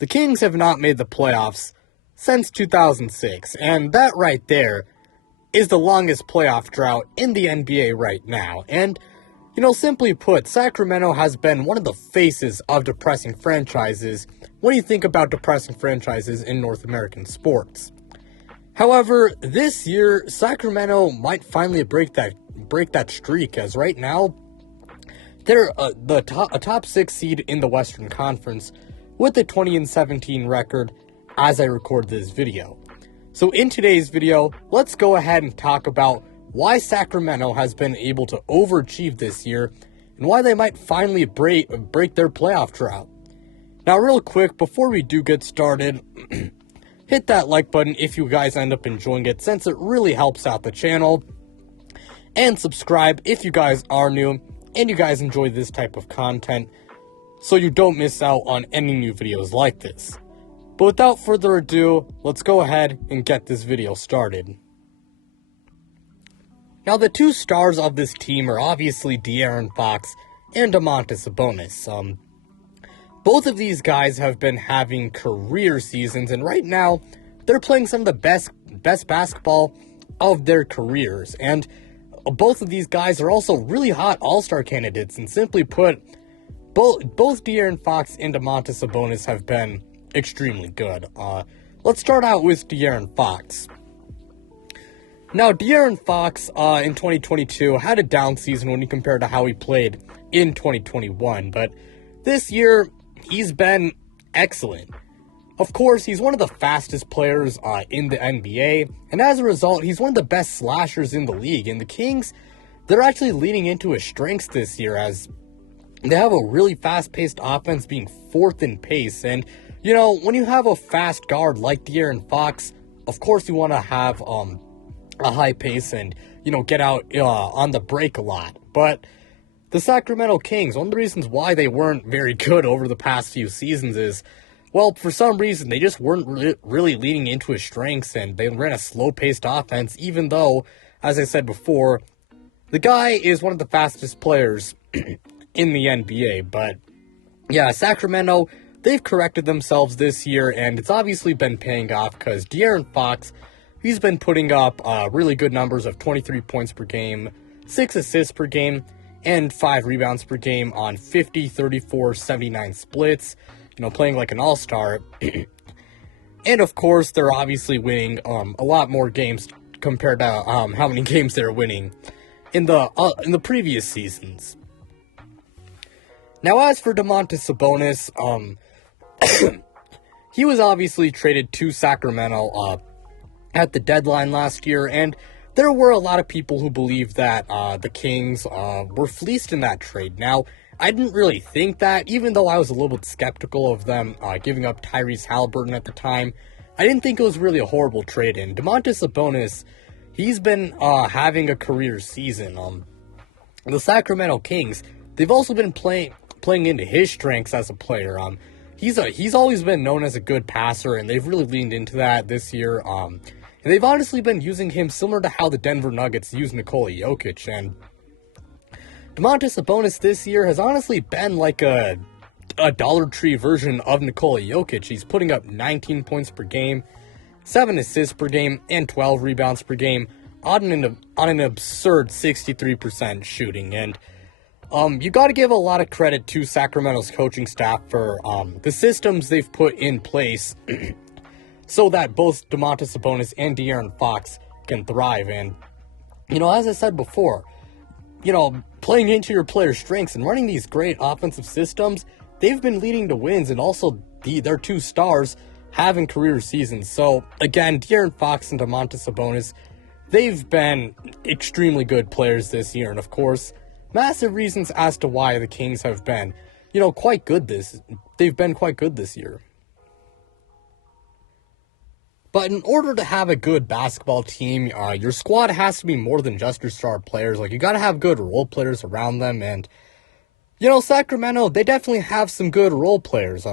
The Kings have not made the playoffs since 2006, and that right there is the longest playoff drought in the NBA right now. And, simply put, Sacramento has been one of the faces of depressing franchises when you think about depressing franchises in North American sports. However, this year, Sacramento might finally break that streak, as right now, they're a top 6 seed in the Western Conference with a 20-17 record as I record this video. So in today's video, let's go ahead and talk about why Sacramento has been able to overachieve this year and why they might finally break their playoff drought. Now, real quick, before we do get started, hit that like button if you guys end up enjoying it, since it really helps out the channel. And subscribe if you guys are new and you guys enjoy this type of content, so you don't miss out on any new videos like this. But without further ado, let's go ahead and get this video started. Now, the two stars of this team are obviously De'Aaron Fox and Domantas Sabonis. Both of these guys have been having career seasons, and right now, they're playing some of the best basketball of their careers. And both of these guys are also really hot all-star candidates, and simply put, both De'Aaron Fox and Domantas Sabonis have been extremely good. Let's start out with De'Aaron Fox. Now, De'Aaron Fox in 2022 had a down season when you compare to how he played in 2021, but this year, he's been excellent. Of course, he's one of the fastest players in the NBA, and as a result, he's one of the best slashers in the league. And the Kings, they're actually leaning into his strengths this year, as they have a really fast-paced offense, being 4th in pace. And, when you have a fast guard like De'Aaron Fox, of course you want to have a high pace and, get out on the break a lot. But the Sacramento Kings, one of the reasons why they weren't very good over the past few seasons is, well, for some reason, they just weren't really leaning into his strengths, and they ran a slow-paced offense, even though, as I said before, the guy is one of the fastest players in the NBA. But, yeah, Sacramento, they've corrected themselves this year, and it's obviously been paying off, because De'Aaron Fox, he's been putting up really good numbers of 23 points per game, 6 assists per game, and 5 rebounds per game on 50, 34, 79 splits, playing like an all-star. And of course, they're obviously winning a lot more games compared to how many games they're winning in the previous seasons. Now, as for Domantas Sabonis, he was obviously traded to Sacramento at the deadline last year, and there were a lot of people who believed that the Kings were fleeced in that trade. Now, I didn't really think that, even though I was a little bit skeptical of them giving up Tyrese Haliburton at the time. I didn't think it was really a horrible trade, and Domantas Sabonis, he's been having a career season. The Sacramento Kings, they've also been playing into his strengths as a player. He's always been known as a good passer, and they've really leaned into that this year. And they've honestly been using him similar to how the Denver Nuggets use Nikola Jokic. And Domantas Sabonis this year has honestly been like a Dollar Tree version of Nikola Jokic. He's putting up 19 points per game, 7 assists per game, and 12 rebounds per game on an absurd 63% shooting. And you got to give a lot of credit to Sacramento's coaching staff for the systems they've put in place so that both Domantas Sabonis and De'Aaron Fox can thrive. And, as I said before, playing into your player's strengths and running these great offensive systems, they've been leading to wins, and also their two stars having career seasons. So, again, De'Aaron Fox and Domantas Sabonis, they've been extremely good players this year, and of course, massive reasons as to why the Kings have been, quite good they've been quite good this year. But in order to have a good basketball team, your squad has to be more than just your star players. Like, you got to have good role players around them. And, Sacramento, they definitely have some good role players.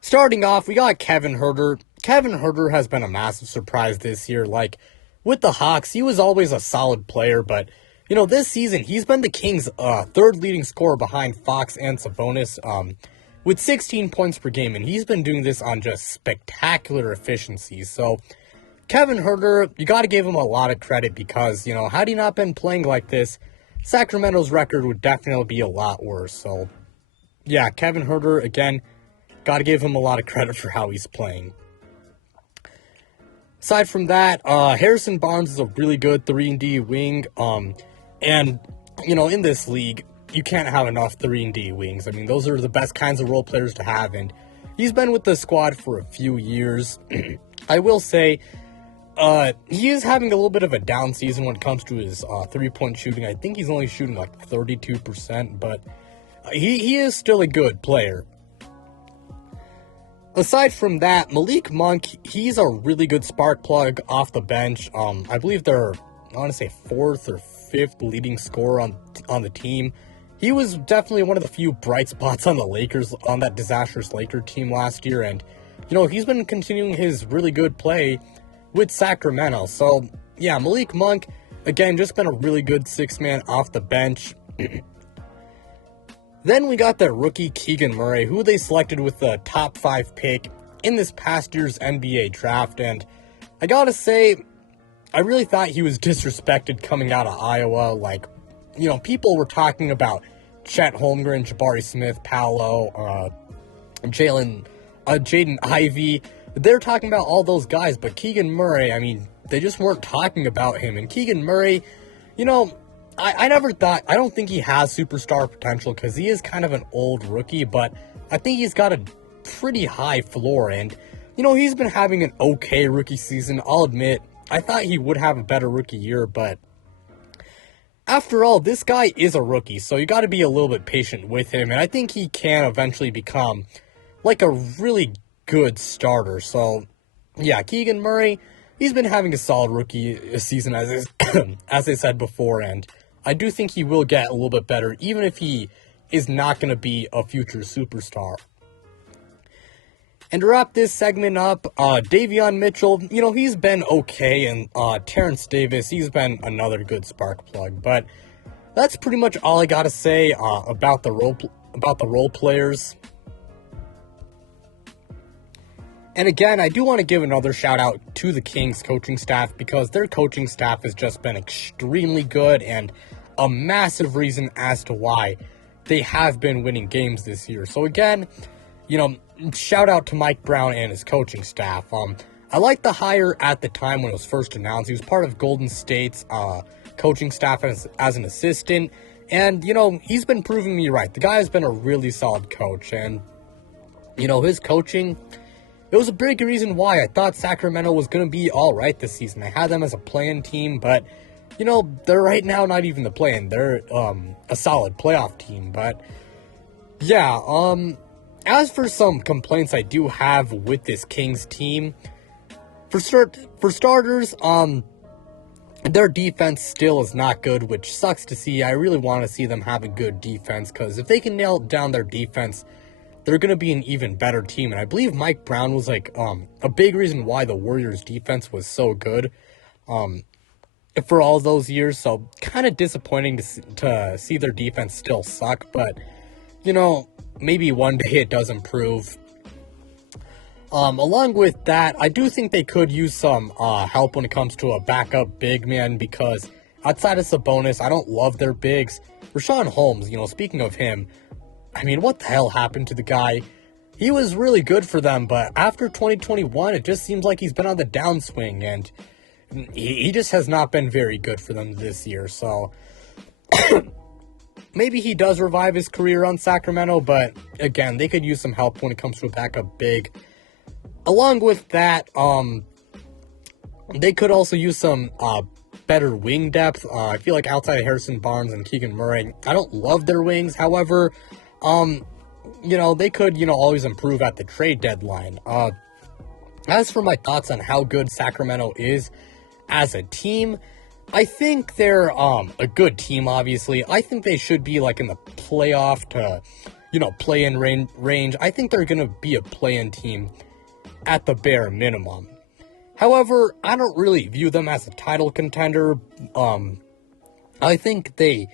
Starting off, we got Kevin Huerter. Kevin Huerter has been a massive surprise this year. Like, with the Hawks, he was always a solid player. But, this season, he's been the Kings' third leading scorer behind Fox and Sabonis. with 16 points per game, and he's been doing this on just spectacular efficiency. So Kevin Huerter, you got to give him a lot of credit because, had he not been playing like this, Sacramento's record would definitely be a lot worse. So, yeah, Kevin Huerter, again, got to give him a lot of credit for how he's playing. Aside from that, Harrison Barnes is a really good 3-and-D wing, and, in this league, you can't have enough 3-and-D wings. I mean, those are the best kinds of role players to have, and he's been with the squad for a few years. I will say, he is having a little bit of a down season when it comes to his three-point shooting. I think he's only shooting like 32%, but he is still a good player. Aside from that, Malik Monk, he's a really good spark plug off the bench. I believe they're, I want to say, 4th or 5th leading scorer on the team. He was definitely one of the few bright spots on the Lakers, on that disastrous Laker team last year, and, he's been continuing his really good play with Sacramento. So, yeah, Malik Monk, again, just been a really good 6-man off the bench. Then we got the rookie Keegan Murray, who they selected with the top 5 pick in this past year's NBA draft. And I gotta say, I really thought he was disrespected coming out of Iowa. Like, people were talking about Chet Holmgren, Jabari Smith, Paolo, Jaden Ivey. They're talking about all those guys, but Keegan Murray, I mean, they just weren't talking about him. And Keegan Murray, I don't think he has superstar potential because he is kind of an old rookie, but I think he's got a pretty high floor, and, he's been having an okay rookie season. I'll admit, I thought he would have a better rookie year, but after all, this guy is a rookie, so you got to be a little bit patient with him, and I think he can eventually become like a really good starter. So, yeah, Keegan Murray, he's been having a solid rookie season, as I said before, and I do think he will get a little bit better, even if he is not going to be a future superstar. And to wrap this segment up, Davion Mitchell, he's been okay, and Terrence Davis, he's been another good spark plug. But that's pretty much all I got to say about the role players. And again, I do want to give another shout out to the Kings coaching staff because their coaching staff has just been extremely good and a massive reason as to why they have been winning games this year. So again, shout out to Mike Brown and his coaching staff. I liked the hire at the time when it was first announced. He was part of Golden State's coaching staff as an assistant. And, he's been proving me right. The guy has been a really solid coach. And, his coaching, it was a big reason why I thought Sacramento was going to be all right this season. I had them as a play-in team, but, they're right now not even the play-in. They're a solid playoff team. But, yeah, as for some complaints I do have with this Kings team, for starters, their defense still is not good, which sucks to see. I really want to see them have a good defense, because if they can nail down their defense, they're going to be an even better team. And I believe Mike Brown was like a big reason why the Warriors defense was so good for all those years. So kind of disappointing to see their defense still suck, but maybe one day it does improve. Along with that, I do think they could use some help when it comes to a backup big man, because outside of Sabonis, I don't love their bigs. Richaun Holmes, speaking of him, I mean, what the hell happened to the guy? He was really good for them, but after 2021, it just seems like he's been on the downswing, and he just has not been very good for them this year. So maybe he does revive his career on Sacramento, but again, they could use some help when it comes to a backup big. Along with that, they could also use some better wing depth. I feel like outside of Harrison Barnes and Keegan Murray, I don't love their wings. However, they could, always improve at the trade deadline. As for my thoughts on how good Sacramento is as a team, I think they're a good team, obviously. I think they should be like in the playoff to, play-in range. I think they're going to be a play-in team at the bare minimum. However, I don't really view them as a title contender. I think they,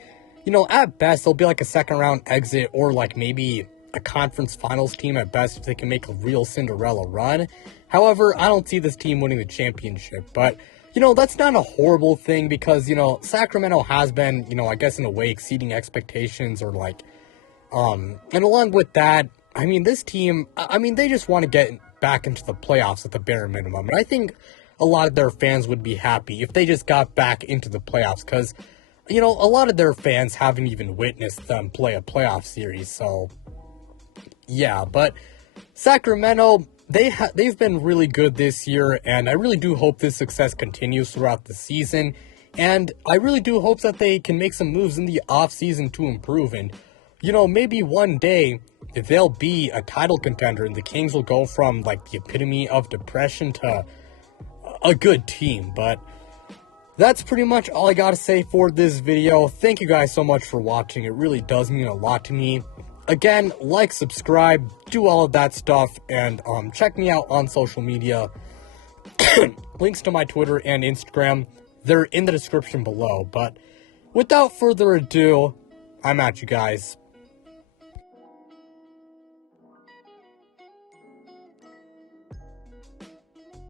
at best, they'll be like a second-round exit or like maybe a conference finals team at best if they can make a real Cinderella run. However, I don't see this team winning the championship, but, you know, that's not a horrible thing because, you know, Sacramento has been, you know, I guess in a way exceeding expectations or like, and along with that, I mean, this team, I mean, they just want to get back into the playoffs at the bare minimum, and I think a lot of their fans would be happy if they just got back into the playoffs because, you know, a lot of their fans haven't even witnessed them play a playoff series, so, yeah, but Sacramento, they've been really good this year, and I really do hope this success continues throughout the season, and I really do hope that they can make some moves in the offseason to improve, and, you know, maybe one day they'll be a title contender, and the Kings will go from, like, the epitome of depression to a good team, but that's pretty much all I gotta say for this video. Thank you guys so much for watching. It really does mean a lot to me. Again, like, subscribe, do all of that stuff, and check me out on social media. Links to my Twitter and Instagram, they're in the description below. But without further ado, I'm at you guys.